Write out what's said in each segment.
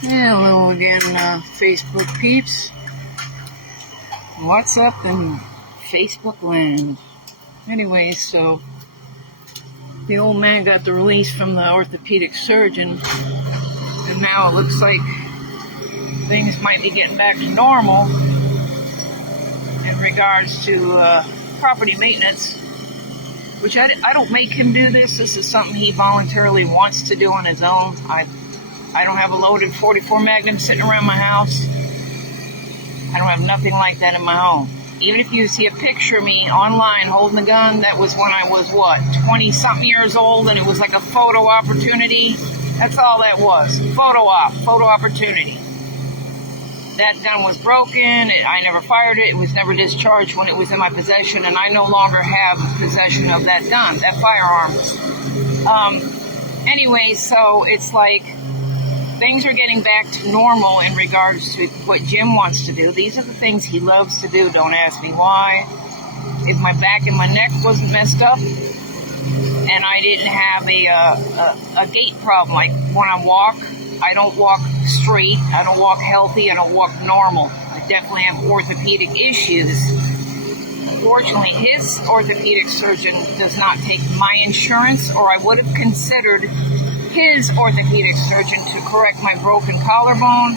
Hello again, Facebook peeps. What's up in Facebook land? Anyways, so the old man got the release from the orthopedic surgeon, and now it looks like things might be getting back to normal in regards to property maintenance, which I don't make him do this. This is something he voluntarily wants to do on his own. I don't have a loaded 44 Magnum sitting around my house. I don't have nothing like that in my home. Even if you see a picture of me online holding a gun, that was when I was, 20-something years old, and it was like a photo opportunity. That's all that was. Photo opportunity. That gun was broken. I never fired it. It was never discharged when it was in my possession, and I no longer have possession of that gun, that firearm. Anyway, so it's like things are getting back to normal in regards to what Jim wants to do. These are the things he loves to do. Don't ask me why. If my back and my neck wasn't messed up and I didn't have a gait problem, like when I walk, I don't walk straight, I don't walk healthy, I don't walk normal. I definitely have orthopedic issues. Unfortunately, his orthopedic surgeon does not take my insurance, or I would have considered his orthopedic surgeon to correct my broken collarbone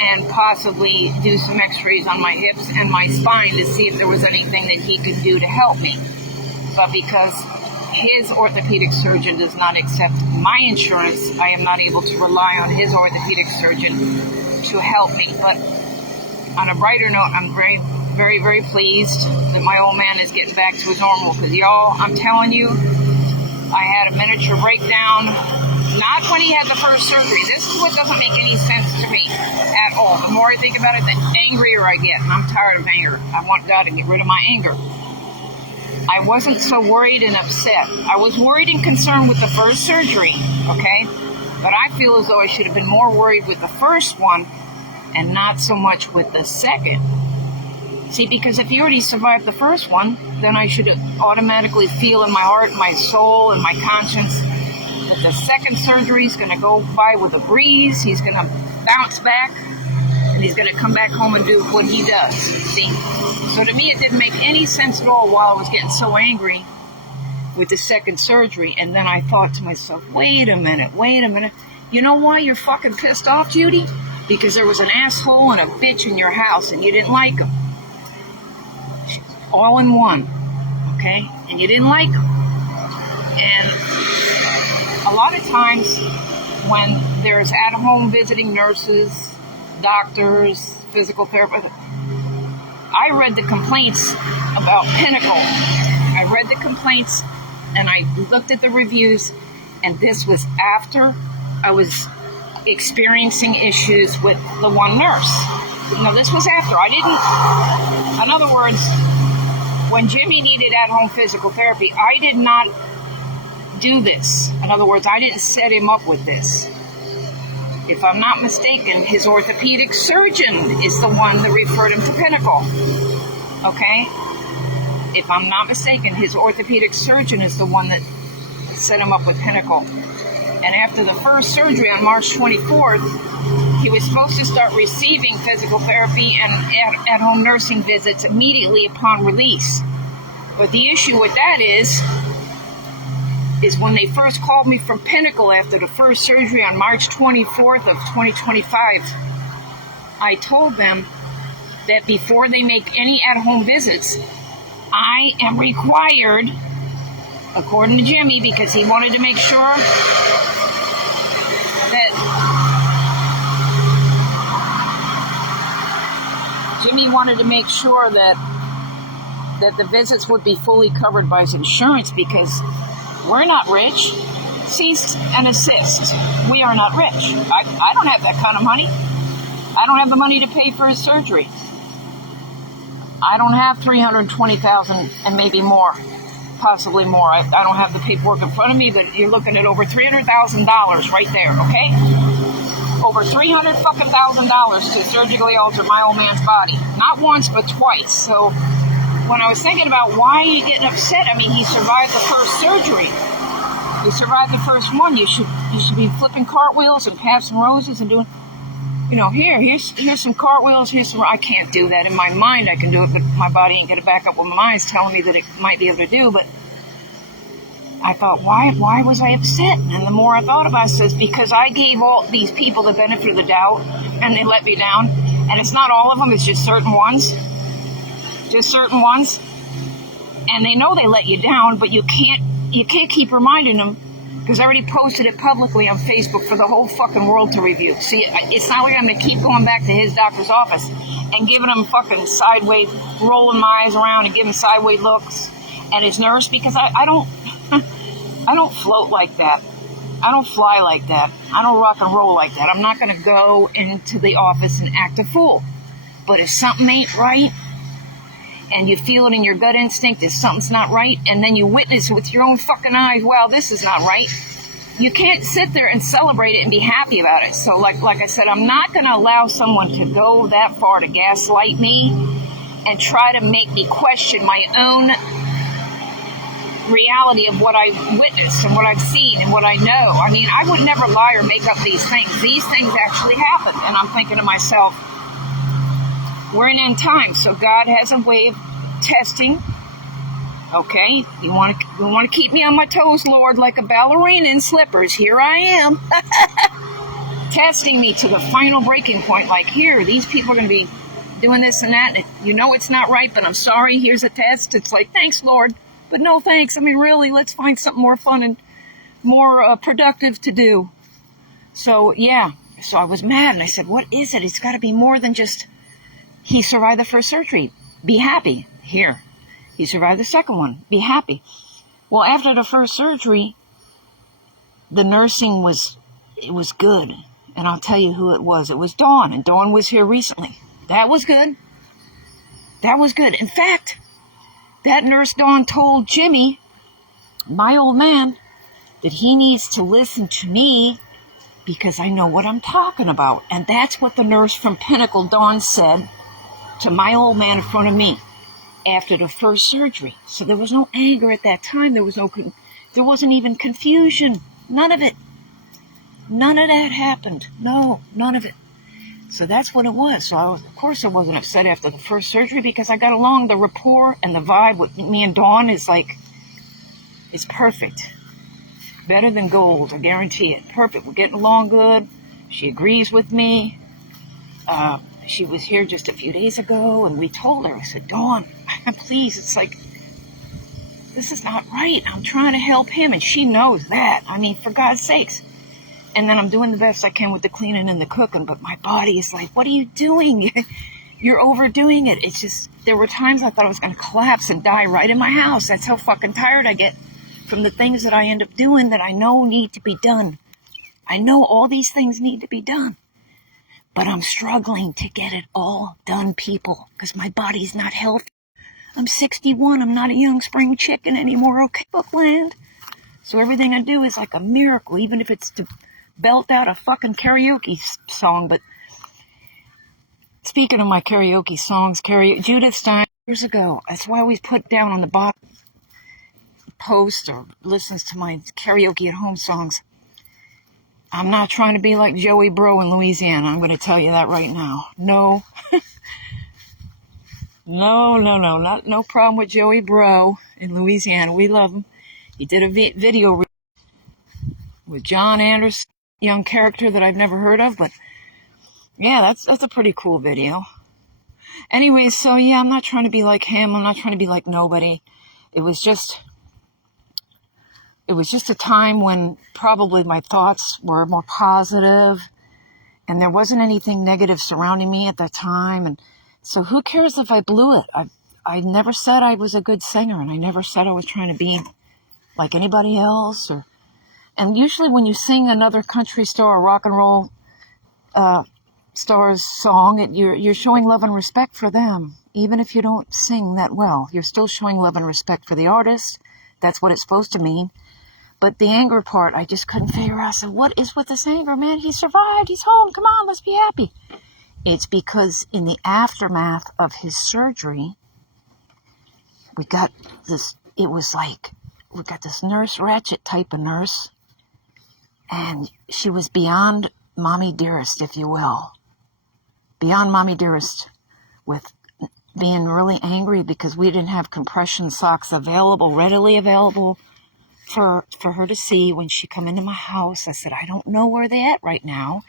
and possibly do some x-rays on my hips and my spine to see if there was anything that he could do to help me. But because his orthopedic surgeon does not accept my insurance, I am not able to rely on his orthopedic surgeon to help me. But on a brighter note, I'm very, very, very pleased that my old man is getting back to his normal, because y'all, I'm telling you, I had a miniature breakdown, not when he had the first surgery. This is what doesn't make any sense to me at all. The more I think about it, the angrier I get. And I'm tired of anger. I want God to get rid of my anger. I wasn't so worried and upset. I was worried and concerned with the first surgery, okay? But I feel as though I should have been more worried with the first one and not so much with the second. See, because if you already survived the first one, then I should automatically feel in my heart, my soul, and my conscience that the second surgery is going to go by with a breeze. He's going to bounce back, and he's going to come back home and do what he does. See? So to me, it didn't make any sense at all while I was getting so angry with the second surgery. And then I thought to myself, wait a minute. You know why you're fucking pissed off, Judy? Because there was an asshole and a bitch in your house, and you didn't like them. All in one, okay? And you didn't like them. And a lot of times when there's at-home visiting nurses, doctors, physical therapists, I read the complaints about Pinnacle. I read the complaints and I looked at the reviews, and this was after I was experiencing issues with the one nurse. No, this was after. In other words, when Jimmy needed at-home physical therapy, I did not do this. In other words, I didn't set him up with this. If I'm not mistaken, his orthopedic surgeon is the one that referred him to Pinnacle. Okay? If I'm not mistaken, his orthopedic surgeon is the one that set him up with Pinnacle. And after the first surgery on March 24th, he was supposed to start receiving physical therapy and at-home nursing visits immediately upon release. But the issue with that is when they first called me from Pinnacle after the first surgery on March 24th of 2025, I told them that before they make any at-home visits, I am required, according to Jimmy, because he wanted to make sure that the visits would be fully covered by his insurance, because we're not rich. Cease and assist. We are not rich. I don't have that kind of money. I don't have the money to pay for his surgery. I don't have $320,000 and maybe more, possibly more. I don't have the paperwork in front of me, but you're looking at over $300,000 right there, okay? Over $300,000 to surgically alter my old man's body. Not once, but twice. So when I was thinking about why are you getting upset, I mean, he survived the first surgery. You survived the first one. You should be flipping cartwheels and passing roses and doing, here's some cartwheels, here's some. I can't do that. In my mind I can do it, but my body ain't gonna back up what my mind's telling me that it might be able to do. But I thought, why was I upset? And the more I thought about it, it's because I gave all these people the benefit of the doubt, and they let me down. And it's not all of them, it's just certain ones. Just certain ones. And they know they let you down, but you can't keep reminding them, because I already posted it publicly on Facebook for the whole fucking world to review. See, it's not like I'm going to keep going back to his doctor's office and giving him fucking sideways, rolling my eyes around and giving sideways looks, and his nurse, because I don't float like that. I don't fly like that. I don't rock and roll like that. I'm not going to go into the office and act a fool. But if something ain't right, and you feel it in your gut instinct if something's not right, and then you witness with your own fucking eyes, wow, this is not right, you can't sit there and celebrate it and be happy about it. So like I said, I'm not going to allow someone to go that far to gaslight me and try to make me question my own reality of what I witnessed and what I've seen and what I know. I mean, I would never lie or make up these things. These things actually happen. And I'm thinking to myself, we're in end time, so God has a way of testing. Okay, you want to keep me on my toes, Lord, like a ballerina in slippers. Here I am. Testing me to the final breaking point. Like, here, these people are going to be doing this and that. And it's not right, but I'm sorry. Here's a test. It's like, thanks, Lord. But no thanks. I mean, really, let's find something more fun and more productive to do. So, yeah. So I was mad, and I said, what is it? It's got to be more than just, he survived the first surgery. Be happy. Here. He survived the second one. Be happy. Well, after the first surgery, the nursing was good. And I'll tell you who it was. It was Dawn, and Dawn was here recently. That was good. That was good. In fact, that nurse Dawn told Jimmy, my old man, that he needs to listen to me because I know what I'm talking about. And that's what the nurse from Pinnacle, Dawn, said to my old man in front of me after the first surgery. So there was no anger at that time. There wasn't even confusion. None of it. None of that happened. No, none of it. So that's what it was. So of course I wasn't upset after the first surgery because I got along. The rapport and the vibe with me and Dawn is it's perfect. Better than gold, I guarantee it. Perfect. We're getting along good. She agrees with me. She was here just a few days ago, and we told her, I said, Dawn, please, it's like, this is not right. I'm trying to help him, and she knows that. I mean, for God's sakes. And then I'm doing the best I can with the cleaning and the cooking, but my body is like, what are you doing? You're overdoing it. It's just, there were times I thought I was going to collapse and die right in my house. That's how fucking tired I get from the things that I end up doing that I know need to be done. I know all these things need to be done. But I'm struggling to get it all done, people, because my body's not healthy. I'm 61. I'm not a young spring chicken anymore, okay, Bookland? So everything I do is like a miracle, even if it's to belt out a fucking karaoke song. But speaking of my karaoke songs, Judith Stein, years ago, that's why I always put down on the bottom post or listens to my karaoke at home songs. I'm not trying to be like Joey Bro in Louisiana. I'm going to tell you that right now. No. No problem with Joey Bro in Louisiana. We love him. He did a video with John Anderson, young character that I've never heard of, but yeah, that's a pretty cool video. Anyway, so yeah, I'm not trying to be like him. I'm not trying to be like nobody. It was just a time when probably my thoughts were more positive and there wasn't anything negative surrounding me at that time. And so who cares if I blew it? I never said I was a good singer, and I never said I was trying to be like anybody else. And usually when you sing another country star or rock and roll star's song, you're showing love and respect for them. Even if you don't sing that well, you're still showing love and respect for the artist. That's what it's supposed to mean. But the anger part, I just couldn't figure out. So what is with this anger, man? He survived. He's home. Come on, let's be happy. It's because in the aftermath of his surgery, we got this, it was like we got this nurse, Ratchet type of nurse, and she was beyond mommy dearest, if you will. Beyond mommy dearest, with being really angry because we didn't have compression socks available, readily available for her to see when she come into my house. I said, I don't know where they at right now.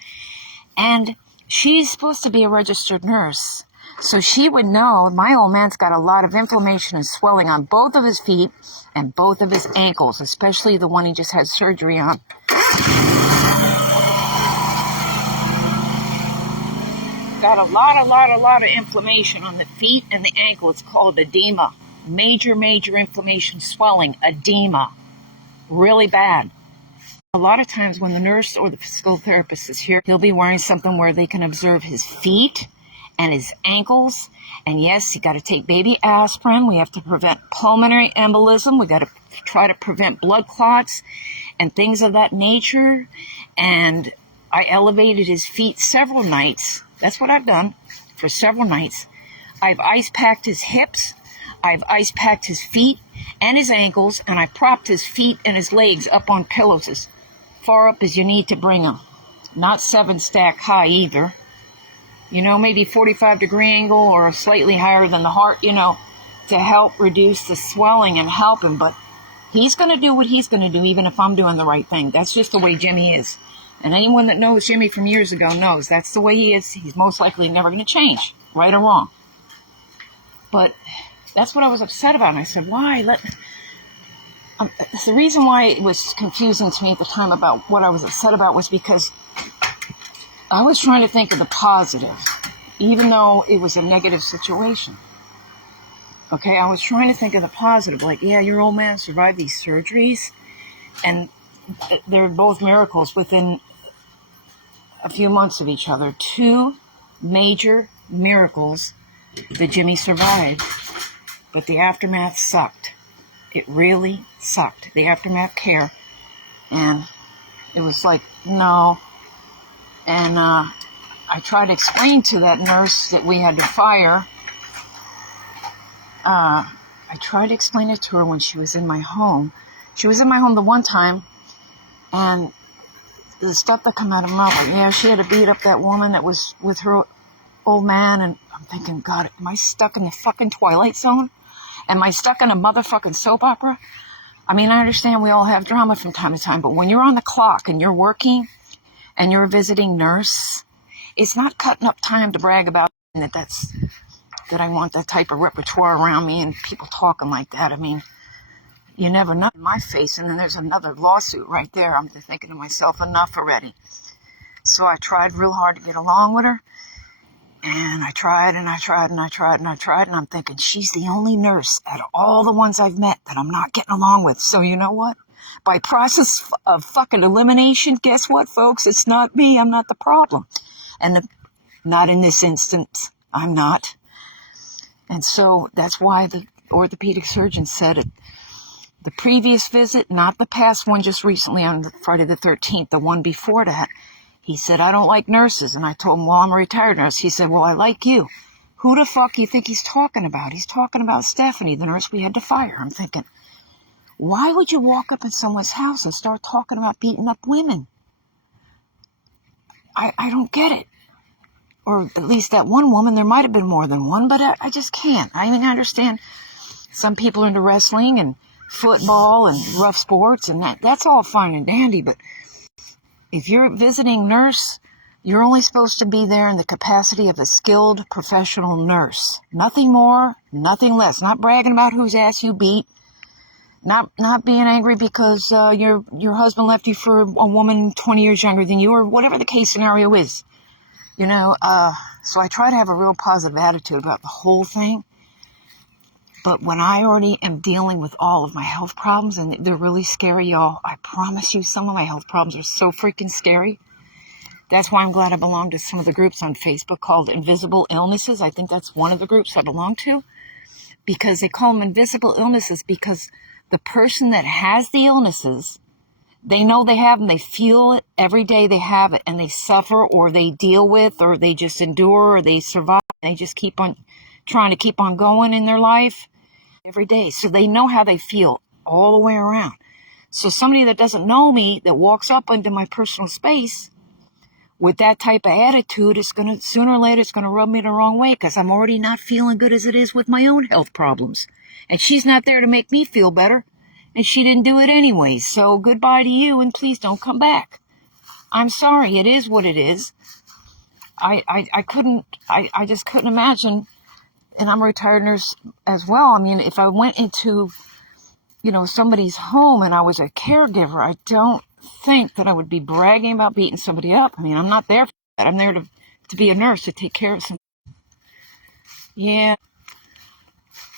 And she's supposed to be a registered nurse. So she would know my old man's got a lot of inflammation and swelling on both of his feet and both of his ankles, especially the one he just had surgery on. Got a lot of inflammation on the feet and the ankle. It's called edema. Major inflammation, swelling, edema. Really bad. A lot of times when the nurse or the physical therapist is here, he'll be wearing something where they can observe his feet and his ankles. And yes, you got to take baby aspirin. We have to prevent pulmonary embolism. We got to try to prevent blood clots and things of that nature. And I elevated his feet several nights. That's what I've done for several nights. I've ice packed his hips. I've ice packed his feet and his ankles, and I propped his feet and his legs up on pillows as far up as you need to bring them. Not 7 stack high either. You know, maybe 45-degree angle or slightly higher than the heart, you know, to help reduce the swelling and help him. But he's going to do what he's going to do, even if I'm doing the right thing. That's just the way Jimmy is. And anyone that knows Jimmy from years ago knows that's the way he is. He's most likely never going to change, right or wrong. But that's what I was upset about. And I said, why? The reason why it was confusing to me at the time about what I was upset about was because I was trying to think of the positive, even though it was a negative situation. Okay, I was trying to think of the positive. Like, yeah, your old man survived these surgeries, and they're both miracles within a few months of each other. 2 major miracles that Jimmy survived. But the aftermath sucked. It really sucked. The aftermath care. And it was like, no. And I tried to explain to that nurse that we had to fire. I tried to explain it to her when she was in my home. She was in my home the one time, and the stuff that come out of her mouth, yeah, she had to beat up that woman that was with her old man, and I'm thinking, God, am I stuck in the fucking Twilight Zone? Am I stuck in a motherfucking soap opera? I mean, I understand we all have drama from time to time, but when you're on the clock and you're working and you're a visiting nurse, it's not cutting up time to brag about that I want that type of repertoire around me and people talking like that. I mean, you never know in my face, and then there's another lawsuit right there. I'm thinking to myself, enough already. So I tried real hard to get along with her, and I tried, and I'm thinking, she's the only nurse out of all the ones I've met that I'm not getting along with. So you know what? By process of fucking elimination, guess what, folks? It's not me. I'm not the problem. And not in this instance. I'm not. And so that's why the orthopedic surgeon said it. The previous visit, not the past one just recently on Friday the 13th, the one before that, he said, I don't like nurses. And I told him, well, I'm a retired nurse. He said, well, I like you. Who the fuck you think he's talking about? He's talking about Stephanie, the nurse we had to fire. I'm thinking, why would you walk up in someone's house and start talking about beating up women? I don't get it. Or at least that one woman, there might have been more than one, but I just can't. I mean, I understand some people are into wrestling and football and rough sports, and that's all fine and dandy, but if you're a visiting nurse, you're only supposed to be there in the capacity of a skilled professional nurse. Nothing more, nothing less. Not bragging about whose ass you beat, not being angry because your husband left you for a woman 20 years younger than you, or whatever the case scenario is. You know, so I try to have a real positive attitude about the whole thing. But when I already am dealing with all of my health problems, and they're really scary, y'all, I promise you some of my health problems are so freaking scary. That's why I'm glad I belong to some of the groups on Facebook called Invisible Illnesses. I think that's one of the groups I belong to. Because they call them invisible illnesses because the person that has the illnesses, they know they have them, they feel it every day they have it, and they suffer, or they deal with, or they just endure, or they survive. They just keep on trying to keep on going in their life every day. So they know how they feel all the way around. So somebody that doesn't know me, that walks up into my personal space with that type of attitude, is going to, sooner or later, it's going to rub me the wrong way, because I'm already not feeling good as it is with my own health problems. And she's not there to make me feel better, and she didn't do it anyway. So goodbye to you, and please don't come back. I'm sorry, it is what it is. I just couldn't imagine, and I'm a retired nurse as well. I mean, if I went into, somebody's home and I was a caregiver, I don't think that I would be bragging about beating somebody up. I mean, I'm not there for that. I'm there to be a nurse, to take care of some. Yeah,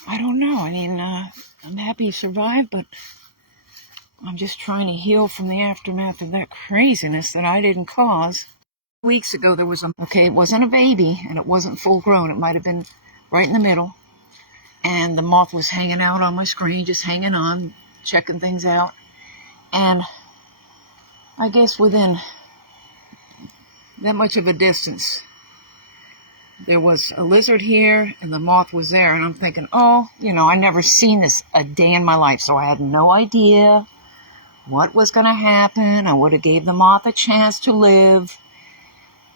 I don't know. I mean, I'm happy he survived, but I'm just trying to heal from the aftermath of that craziness that I didn't cause. Weeks ago, there was it wasn't a baby, and it wasn't full grown. It might have been right in the middle. And the moth was hanging out on my screen, just hanging on, checking things out. And I guess within that much of a distance, there was a lizard here, and the moth was there. And I'm thinking, I never seen this a day in my life, so I had no idea what was going to happen. I would have gave the moth a chance to live.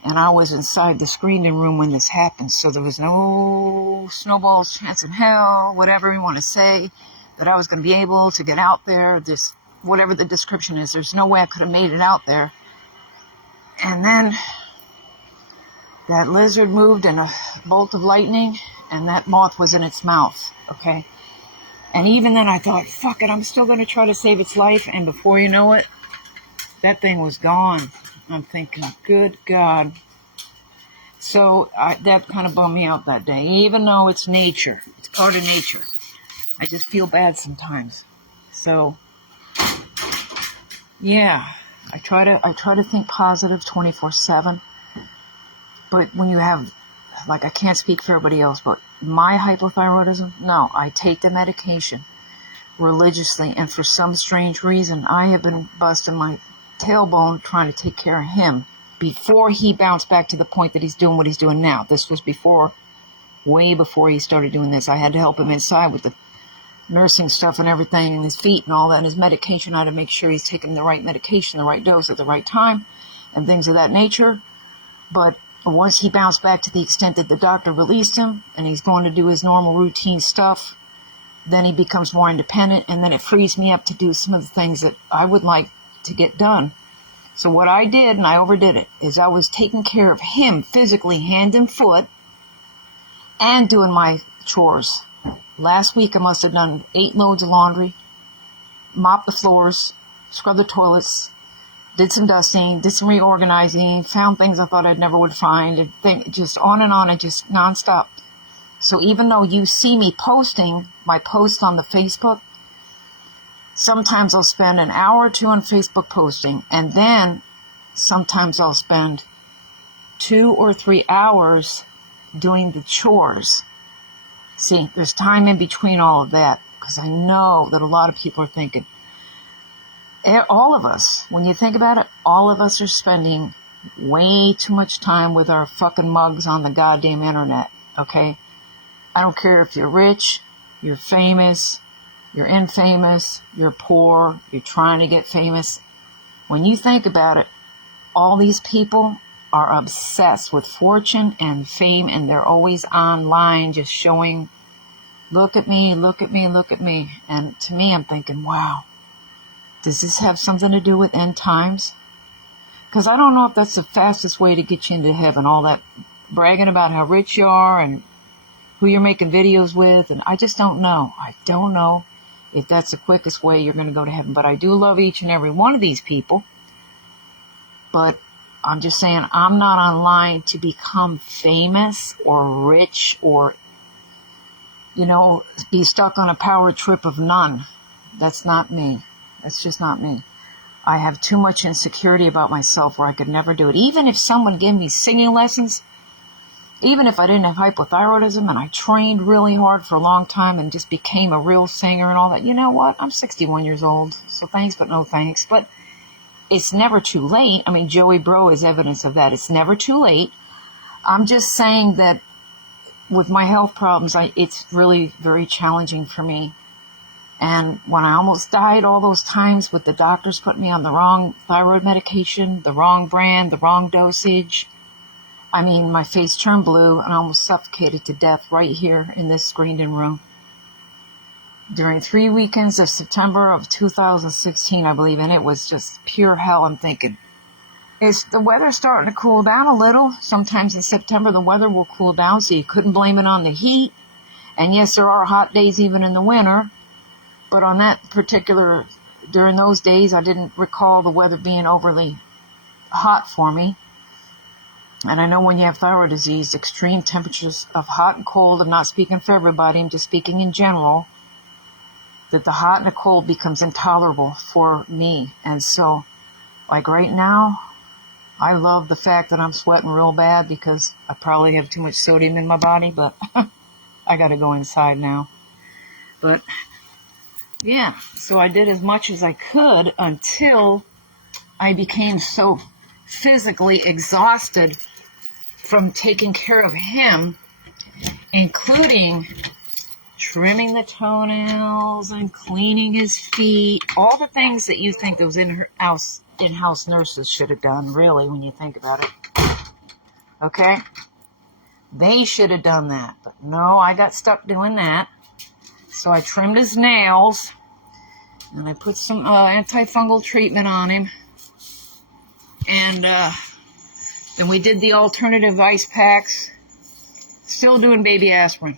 And I was inside the screening room when this happened, so there was no snowball's chance in hell, whatever you want to say, that I was going to be able to get out there, just whatever the description is. There's no way I could have made it out there. And then that lizard moved in a bolt of lightning, and that moth was in its mouth, okay? And even then I thought, fuck it, I'm still going to try to save its life, and before you know it, that thing was gone. I'm thinking, good God. So that kind of bummed me out that day, even though it's nature. It's part of nature. I just feel bad sometimes. So, yeah, I try to think positive 24/7. But when you have, I can't speak for everybody else, but my hypothyroidism, no, I take the medication religiously, and for some strange reason, I have been busting my tailbone trying to take care of him before he bounced back to the point that he's doing what he's doing now. This was way before he started doing this. I had to help him inside with the nursing stuff and everything, and his feet and all that, and his medication. I had to make sure he's taking the right medication, the right dose at the right time, and things of that nature. But once he bounced back to the extent that the doctor released him, and he's going to do his normal routine stuff, then he becomes more independent, and then it frees me up to do some of the things that I would like to get done. So what I did, and I overdid it, is I was taking care of him physically, hand and foot, and doing my chores. Last week I must have done 8 loads of laundry, mopped the floors, scrubbed the toilets, did some dusting, did some reorganizing, found things I thought I'd never would find, and just on, and just nonstop. So even though you see me posting my post on the Facebook, sometimes I'll spend an hour or two on Facebook posting, and then sometimes I'll spend 2 or 3 hours doing the chores. See, there's time in between all of that, because I know that a lot of people are thinking, all of us, when you think about it, all of us are spending way too much time with our fucking mugs on the goddamn internet, okay? I don't care if you're rich, you're famous, you're infamous, you're poor, you're trying to get famous. When you think about it, all these people are obsessed with fortune and fame, and they're always online just showing, look at me, look at me, look at me. And to me, I'm thinking, wow, does this have something to do with end times? Because I don't know if that's the fastest way to get you into heaven, all that bragging about how rich you are and who you're making videos with, and I just don't know. I don't know if that's the quickest way you're going to go to heaven. But I do love each and every one of these people. But I'm just saying, I'm not online to become famous or rich or, be stuck on a power trip of none. That's not me. That's just not me. I have too much insecurity about myself where I could never do it. Even if someone gave me singing lessons, even if I didn't have hypothyroidism and I trained really hard for a long time and just became a real singer and all that, you know what? I'm 61 years old, so thanks but no thanks. But it's never too late. I mean, Joey Bro is evidence of that. It's never too late. I'm just saying that with my health problems, it's really very challenging for me And when I almost died all those times with the doctors putting me on the wrong thyroid medication, the wrong brand, the wrong dosage, I mean, my face turned blue and I almost suffocated to death right here in this screened-in room. During 3 weekends of September of 2016, I believe, and it was just pure hell. I'm thinking, the weather's starting to cool down a little. Sometimes in September, the weather will cool down, so you couldn't blame it on the heat. And yes, there are hot days even in the winter. But on that particular, during those days, I didn't recall the weather being overly hot for me. And I know when you have thyroid disease, extreme temperatures of hot and cold, I'm not speaking for everybody, I'm just speaking in general, that the hot and the cold becomes intolerable for me. And so, like right now, I love the fact that I'm sweating real bad because I probably have too much sodium in my body, but I gotta go inside now. But, yeah, so I did as much as I could until I became so physically exhausted from taking care of him, including trimming the toenails and cleaning his feet, all the things that you think those in-house nurses should have done, really, when you think about it. Okay? They should have done that, but no, I got stuck doing that. So I trimmed his nails, and I put some antifungal treatment on him, and then we did the alternative ice packs, still doing baby aspirin.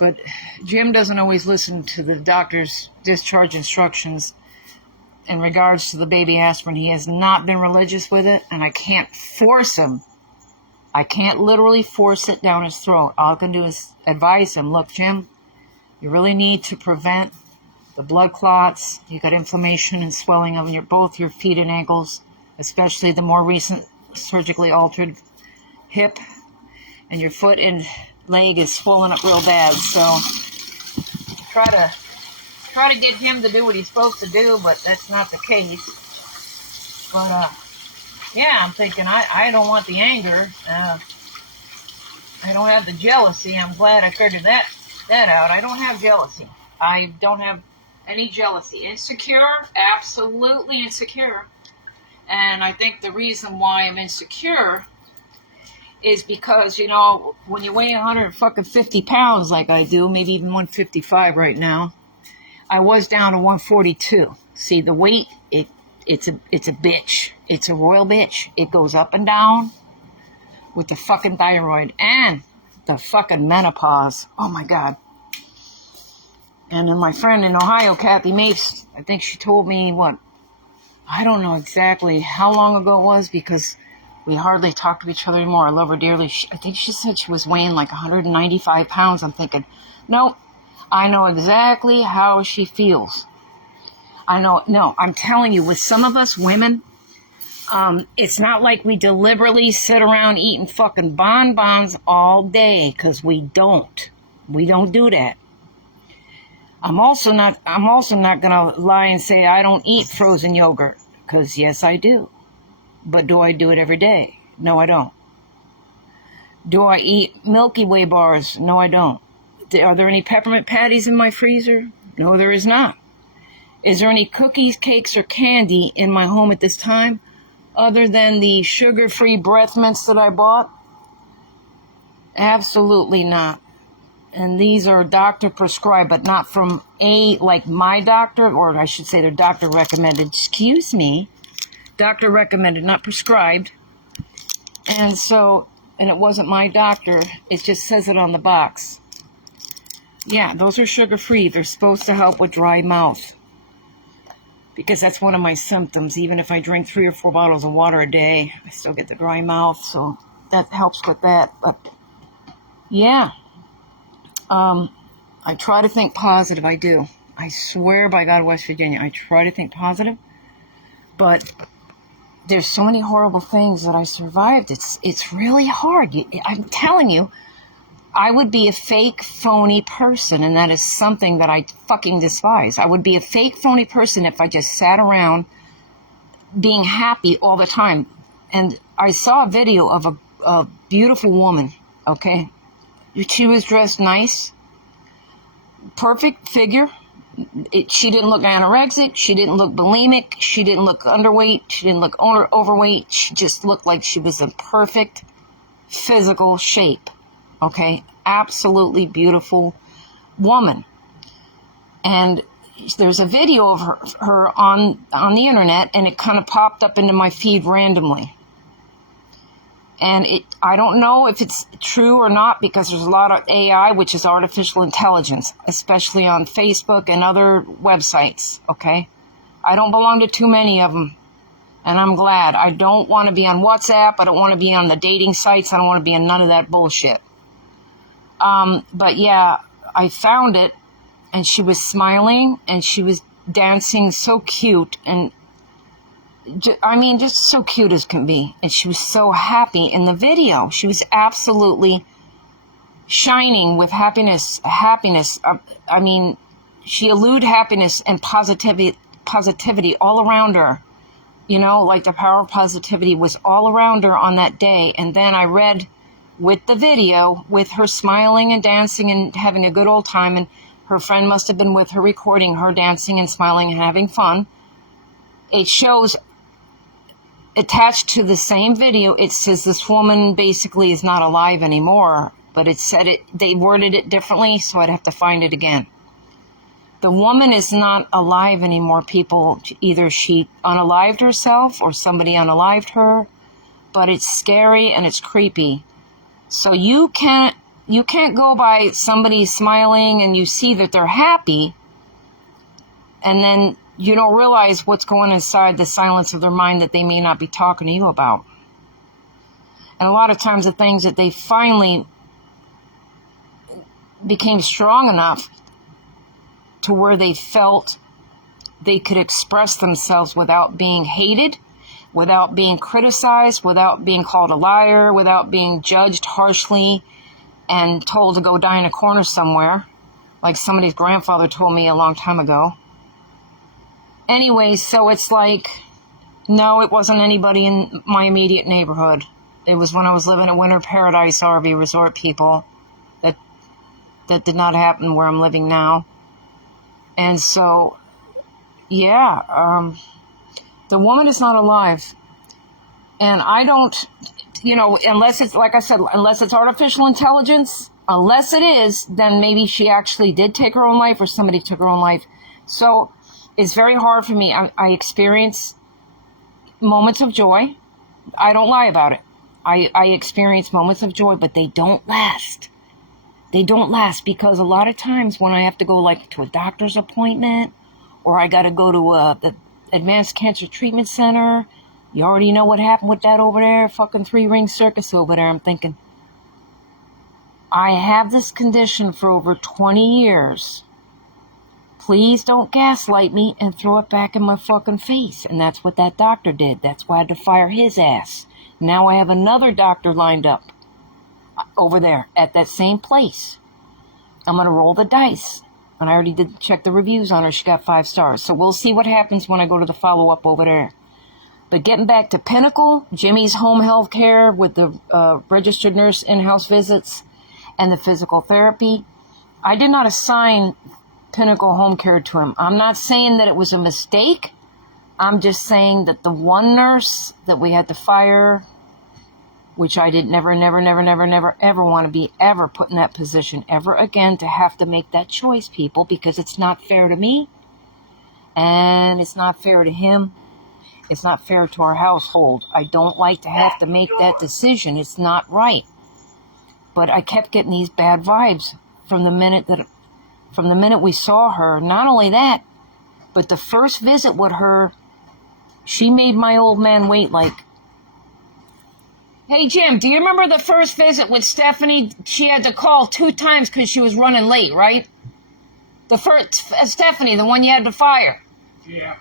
But Jim doesn't always listen to the doctor's discharge instructions in regards to the baby aspirin. He has not been religious with it, and I can't force him. I can't literally force it down his throat. All I can do is advise him, look, Jim, you really need to prevent the blood clots. You got inflammation and swelling of both your feet and ankles, especially the more recent surgically altered hip, and your foot and leg is swollen up real bad. So try to get him to do what he's supposed to do, but that's not the case. But yeah, I'm thinking I don't want the anger. I don't have the jealousy. I'm glad I figured that out. I don't have jealousy. I don't have any jealousy. Insecure, absolutely insecure. And I think the reason why I'm insecure is because, you know, when you weigh 150 pounds like I do, maybe even 155 right now, I was down to 142. See, the weight, it's a bitch. It's a royal bitch. It goes up and down with the fucking thyroid and the fucking menopause. Oh my God. And then my friend in Ohio, Kathy Mapes, I think she told me I don't know exactly how long ago it was because we hardly talk to each other anymore. I love her dearly. I think she said she was weighing like 195 pounds. I'm thinking, no, I know exactly how she feels. I'm telling you, with some of us women, it's not like we deliberately sit around eating fucking bonbons all day, because we don't. We don't do that. I'm also not going to lie and say I don't eat frozen yogurt, because yes, I do. But do I do it every day? No, I don't. Do I eat Milky Way bars? No, I don't. Are there any peppermint patties in my freezer? No, there is not. Is there any cookies, cakes, or candy in my home at this time other than the sugar-free breath mints that I bought? Absolutely not. And these are doctor prescribed, but not from like my doctor, or I should say they're doctor recommended. Excuse me. Doctor recommended, not prescribed. And it wasn't my doctor. It just says it on the box. Yeah, those are sugar-free. They're supposed to help with dry mouth, because that's one of my symptoms. Even if I drink 3 or 4 bottles of water a day, I still get the dry mouth, so that helps with that. But yeah, I try to think positive. I do. I swear by God, West Virginia, I try to think positive. But there's so many horrible things that I survived. It's really hard. I'm telling you, I would be a fake, phony person, and that is something that I fucking despise. I would be a fake, phony person if I just sat around being happy all the time. And I saw a video of a beautiful woman, okay? She was dressed nice, perfect figure, She didn't look anorexic. She didn't look bulimic. She didn't look underweight. She didn't look overweight. She just looked like she was in perfect physical shape. Okay? Absolutely beautiful woman. And there's a video of her on the internet, and it kind of popped up into my feed randomly. And I don't know if it's true or not, because there's a lot of AI, which is artificial intelligence, especially on Facebook and other websites, okay? I don't belong to too many of them, and I'm glad. I don't want to be on WhatsApp. I don't want to be on the dating sites. I don't want to be in none of that bullshit. But yeah, I found it, and she was smiling, and she was dancing so cute, and just so cute as can be. And she was so happy in the video. She was absolutely shining with happiness. She eluded happiness and positivity all around her. Like the power of positivity was all around her on that day. And then I read with the video, with her smiling and dancing and having a good old time, and her friend must have been with her recording her dancing and smiling and having fun. It shows, attached to the same video, it says this woman basically is not alive anymore, but they worded it differently, so I'd have to find it again. The woman is not alive anymore, people. Either she unalived herself or somebody unalived her, but it's scary and it's creepy. So you can't go by somebody smiling and you see that they're happy, and then you don't realize what's going inside the silence of their mind that they may not be talking to you about. And a lot of times the things that they finally became strong enough to where they felt they could express themselves without being hated, without being criticized, without being called a liar, without being judged harshly and told to go die in a corner somewhere, like somebody's grandfather told me a long time ago. Anyway, so it's like, no, it wasn't anybody in my immediate neighborhood. It was when I was living at Winter Paradise RV Resort, people. That did not happen where I'm living now. And so, yeah, the woman is not alive. And I don't, unless it's, like I said, unless it's artificial intelligence, unless it is, then maybe she actually did take her own life or somebody took her own life. So it's very hard for me. I experience moments of joy. I don't lie about it. I experience moments of joy, but they don't last. They don't last, because a lot of times when I have to go like to a doctor's appointment, or I got to go to the Advanced Cancer Treatment Center, you already know what happened with that over there, fucking 3-ring circus over there. I'm thinking, I have this condition for over 20 years. Please don't gaslight me and throw it back in my fucking face. And that's what that doctor did. That's why I had to fire his ass. Now I have another doctor lined up over there at that same place. I'm going to roll the dice. And I already did check the reviews on her. She got 5 stars. So we'll see what happens when I go to the follow-up over there. But getting back to Pinnacle, Jimmy's home health care with the registered nurse in-house visits and the physical therapy, I did not assign Pinnacle home care to him. I'm not saying that it was a mistake. I'm just saying that the one nurse that we had to fire, which I did never ever want to be ever put in that position ever again, to have to make that choice, people, because it's not fair to me and it's not fair to him. It's not fair to our household. I don't like to have to make that decision. It's not right. But I kept getting these bad vibes from the minute we saw her. Not only that, but the first visit with her, she made my old man wait like, hey, Jim, do you remember the first visit with Stephanie? She had to call 2 times because she was running late, right? The first, Stephanie, the one you had to fire. Yeah.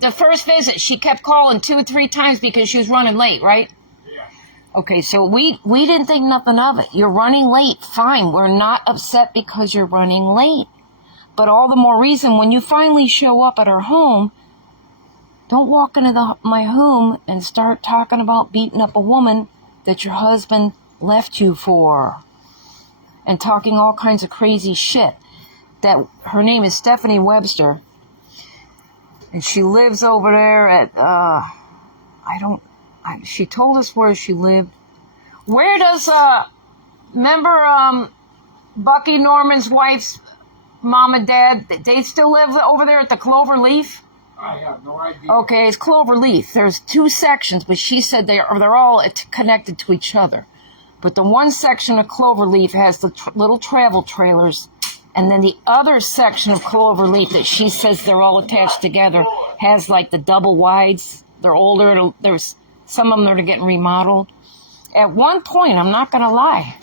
The first visit, she kept calling 2 or 3 times because she was running late, right? Yeah. Okay, so we didn't think nothing of it. You're running late, fine. We're not upset because you're running late. But all the more reason, when you finally show up at our home, don't walk into my home and start talking about beating up a woman that your husband left you for. And talking all kinds of crazy shit. that her name is Stephanie Webster, and she lives over there at she told us where she lived. Where does remember Bucky Norman's wife's mom and dad? They still live over there at the Clover Leaf. I have no idea. Okay, it's Clover Leaf. There's 2 sections, but she said they're all connected to each other. But the one section of Clover Leaf has the little travel trailers, and then the other section of Clover Leaf that she says they're all attached together has like the double wides. They're older. There's some of them that are getting remodeled. At one point, I'm not going to lie,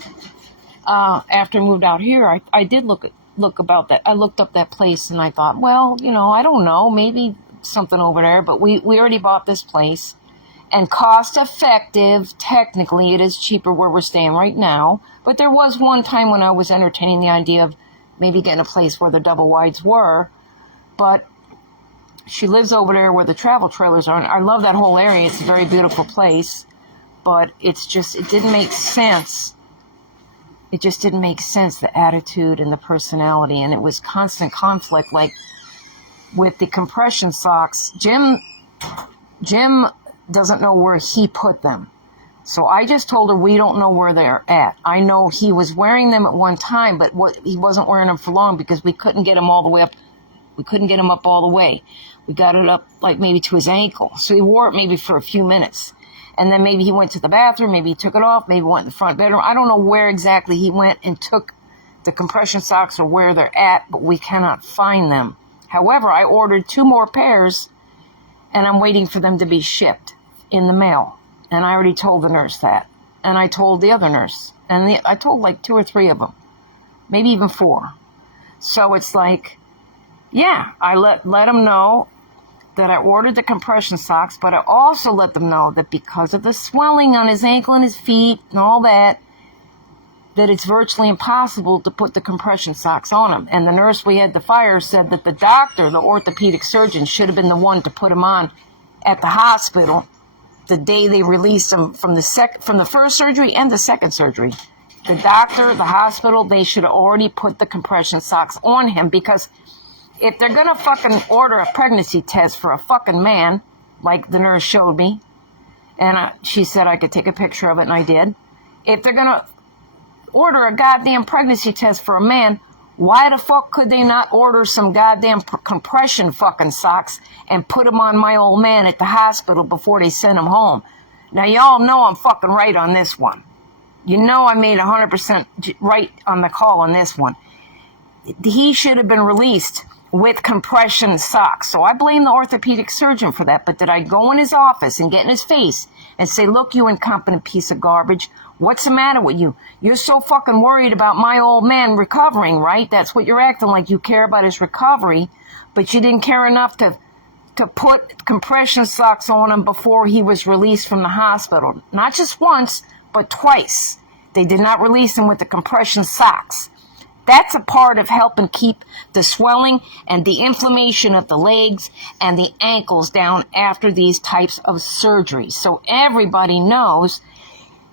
after I moved out here, I did look about that. I looked up that place, and I thought, well, I don't know, maybe something over there, but we already bought this place, and cost effective, technically it is cheaper where we're staying right now, but there was one time when I was entertaining the idea of maybe getting a place where the double wides were, but she lives over there where the travel trailers are, and I love that whole area. It's a very beautiful place, but it didn't make sense. It just didn't make sense, the attitude and the personality, and it was constant conflict, like with the compression socks. Jim doesn't know where he put them. So I just told her we don't know where they're at. I know he was wearing them at one time, but he wasn't wearing them for long because we couldn't get him all the way up. We couldn't get him up all the way. We got it up like maybe to his ankle. So he wore it maybe for a few minutes. And then maybe he went to the bathroom, maybe he took it off, maybe went in the front bedroom. I don't know where exactly he went and took the compression socks or where they're at, but we cannot find them. However, I ordered 2 more pairs, and I'm waiting for them to be shipped in the mail. And I already told the nurse that. And I told the other nurse. And I told like 2 or 3 of them. Maybe even 4. So it's like, yeah, I let them know that I ordered the compression socks, but I also let them know that because of the swelling on his ankle and his feet and all that it's virtually impossible to put the compression socks on him. And the nurse we had to fire said that the doctor, the orthopedic surgeon, should have been the one to put him on at the hospital the day they released him from the first surgery and the second surgery. The doctor, the hospital, they should have already put the compression socks on him, because if they're going to fucking order a pregnancy test for a fucking man, like the nurse showed me, and she said I could take a picture of it, and I did. If they're going to order a goddamn pregnancy test for a man, why the fuck could they not order some goddamn compression fucking socks and put them on my old man at the hospital before they send him home? Now, y'all know I'm fucking right on this one. You know I made 100% right on the call on this one. He should have been released with compression socks. So I blame the orthopedic surgeon for that. But did I go in his office and get in his face and say, look, you incompetent piece of garbage, what's the matter with you? You're so fucking worried about my old man recovering, right? That's what you're acting like. You care about his recovery, but you didn't care enough to put compression socks on him before he was released from the hospital. Not just once, but twice. They did not release him with the compression socks. That's a part of helping keep the swelling and the inflammation of the legs and the ankles down after these types of surgeries. So everybody knows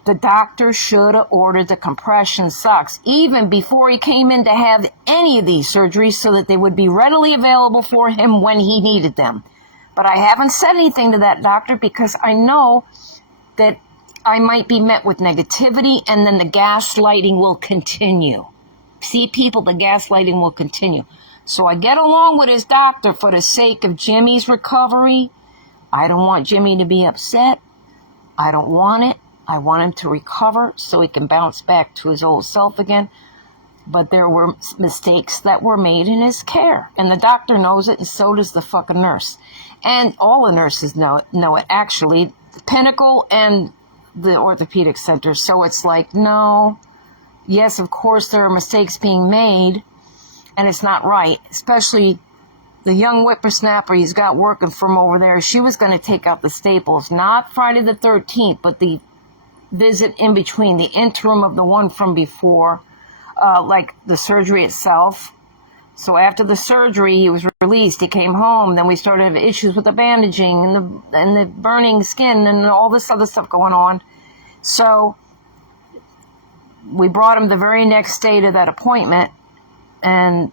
the doctor should have ordered the compression socks even before he came in to have any of these surgeries, so that they would be readily available for him when he needed them. But I haven't said anything to that doctor because I know that I might be met with negativity, and then the gaslighting will continue. See, people, the gaslighting will continue. So I get along with his doctor for the sake of Jimmy's recovery. I don't want Jimmy to be upset. I don't want it. I want him to recover so he can bounce back to his old self again. But there were mistakes that were made in his care. And the doctor knows it, and so does the fucking nurse. And all the nurses know it, actually. Pinnacle and the orthopedic center. So it's like, no. Yes, of course, there are mistakes being made, and it's not right. Especially the young whippersnapper he's got working from over there. She was going to take out the staples, not Friday the 13th, but the visit in between, the interim of the one from before, like the surgery itself. So after the surgery, he was released. He came home. Then we started having issues with the bandaging and the burning skin and all this other stuff going on. So we brought him the very next day to that appointment, and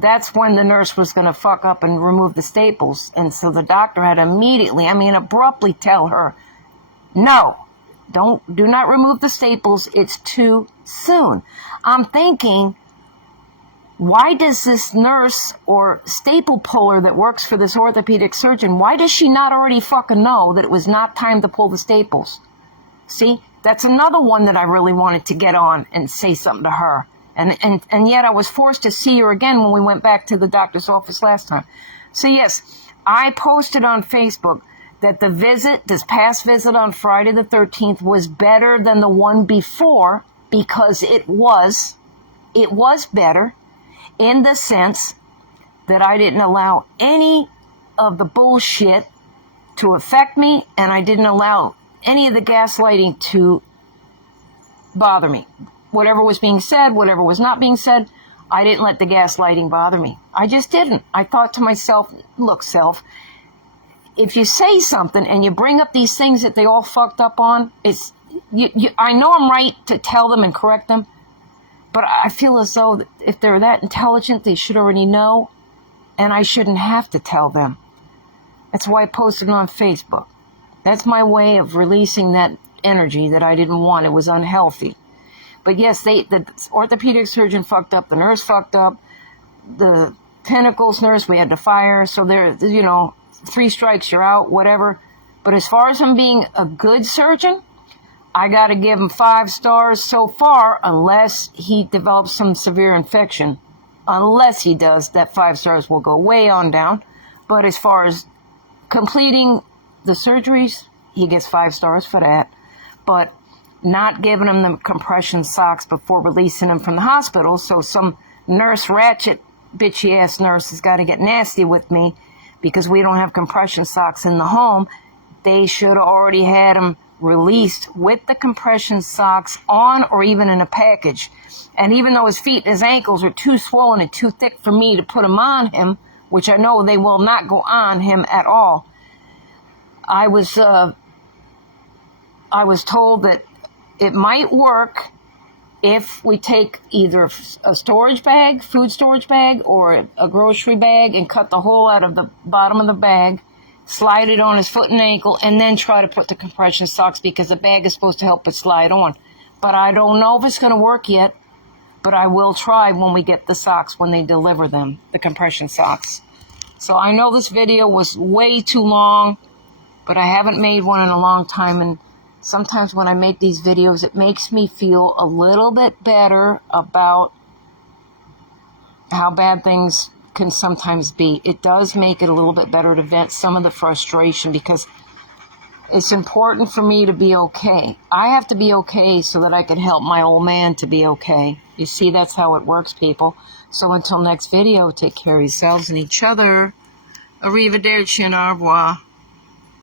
that's when the nurse was going to fuck up and remove the staples. And so the doctor had immediately, abruptly tell her, no, do not remove the staples. It's too soon. I'm thinking, why does this nurse or staple puller that works for this orthopedic surgeon, why does she not already fucking know that it was not time to pull the staples? See, that's another one that I really wanted to get on and say something to her. And yet I was forced to see her again when we went back to the doctor's office last time. So yes, I posted on Facebook that this past visit on Friday the 13th was better than the one before, because it was better in the sense that I didn't allow any of the bullshit to affect me, and I didn't allow any of the gaslighting to bother me. Whatever was being said, whatever was not being said, I didn't let the gaslighting bother me. I just didn't. I thought to myself, look, self, if you say something and you bring up these things that they all fucked up on, I know I'm right to tell them and correct them, but I feel as though if they're that intelligent, they should already know, and I shouldn't have to tell them. That's why I posted it on Facebook. That's my way of releasing that energy that I didn't want. It was unhealthy. But yes, the orthopedic surgeon fucked up, the nurse fucked up, the Pinnacles nurse we had to fire, so there, 3 strikes, you're out, whatever. But as far as him being a good surgeon, I got to give him 5 stars so far, unless he develops some severe infection. Unless he does, that 5 stars will go way on down. But as far as completing the surgeries, he gets 5 stars for that. But not giving him the compression socks before releasing him from the hospital, so some ratchet, bitchy-ass nurse has got to get nasty with me because we don't have compression socks in the home. They should have already had him released with the compression socks on, or even in a package. And even though his feet and his ankles are too swollen and too thick for me to put them on him, which I know they will not go on him at all, I was told that it might work if we take either a storage bag, food storage bag, or a grocery bag and cut the hole out of the bottom of the bag, slide it on his foot and ankle, and then try to put the compression socks, because the bag is supposed to help it slide on. But I don't know if it's going to work yet, but I will try when we get the socks, when they deliver them, the compression socks. So I know this video was way too long, but I haven't made one in a long time, and sometimes when I make these videos, it makes me feel a little bit better about how bad things can sometimes be. It does make it a little bit better to vent some of the frustration, because it's important for me to be okay. I have to be okay so that I can help my old man to be okay. You see, that's how it works, people. So until next video, take care of yourselves and each other. Arrivederci and au revoir.